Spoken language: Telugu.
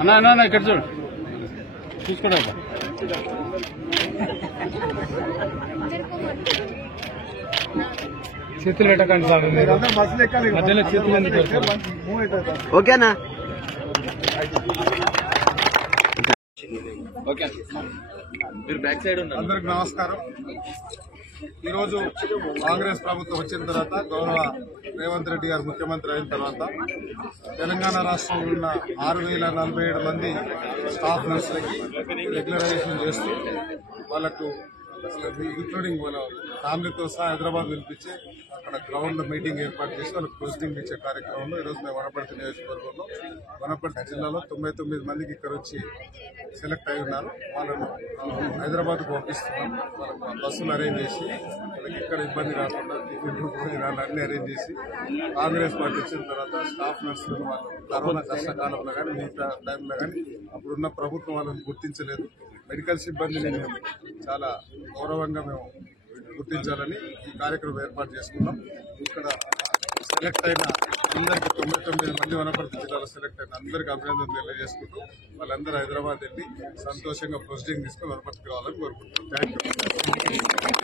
అన్నా అన్నా అన్న ఇక్కడ చూడు చూసుకోడా చేతులు పెట్టకండి సార్ మధ్యలో చేతులు ఎందుకు ఓకేనా ఓకే మీరు బ్యాక్ సైడ్ ఉన్నారు. అందరికి నమస్కారం. ఈరోజు కాంగ్రెస్ ప్రభుత్వం వచ్చిన తర్వాత గౌరవ రేవంత్ రెడ్డి గారు ముఖ్యమంత్రి అయిన తర్వాత తెలంగాణ రాష్ట్రంలో ఉన్న 6047 మంది స్టాఫ్ నర్సులకి రెగ్యులరైజేషన్ చేస్తూ వాళ్ళకు ఇంక్లూడింగ్ వాళ్ళ ఫ్యామిలీతో సహా హైదరాబాద్ పిలిపించి అక్కడ గ్రౌండ్ లో మీటింగ్ ఏర్పాటు చేసి వాళ్ళకి పోస్టింగ్ ఇచ్చే కార్యక్రమంలో ఈరోజు మేము వనపర్తి నియోజకవర్గంలో వనపర్తి జిల్లాలో 99 మందికి ఇక్కడ వచ్చి సెలెక్ట్ అయి ఉన్నారు. వాళ్ళను హైదరాబాద్ పంపిస్తున్నాం. వాళ్ళకు బస్సులు అరేంజ్ చేసి వాళ్ళకి ఇక్కడ ఇబ్బంది కాకుండా భోజనాలు అన్ని అరేంజ్ చేసి కాంగ్రెస్ పార్టీ వచ్చిన తర్వాత స్టాఫ్ నర్సులను వాళ్ళు కరోనా కష్టకాలంలో కానీ మిగతా టైంలో కానీ అప్పుడున్న ప్రభుత్వం వాళ్ళని గుర్తించలేదు. మెడికల్ సిబ్బందిని మేము చాలా గౌరవంగా మేము గుర్తించాలని ఈ కార్యక్రమం ఏర్పాటు చేసుకున్నాం. ఇక్కడ సెలెక్ట్ అయిన అందరికీ 99 మంది వనపర్తి జిల్లాలో సెలెక్ట్ అయిన అందరికీ అభినందనలు తెలియజేసుకుంటూ వాళ్ళందరూ హైదరాబాద్ వెళ్ళి సంతోషంగా ప్రొసీడింగ్ తీసుకుని వనపర్తికి రావాలని కోరుకుంటున్నాం. Thank you.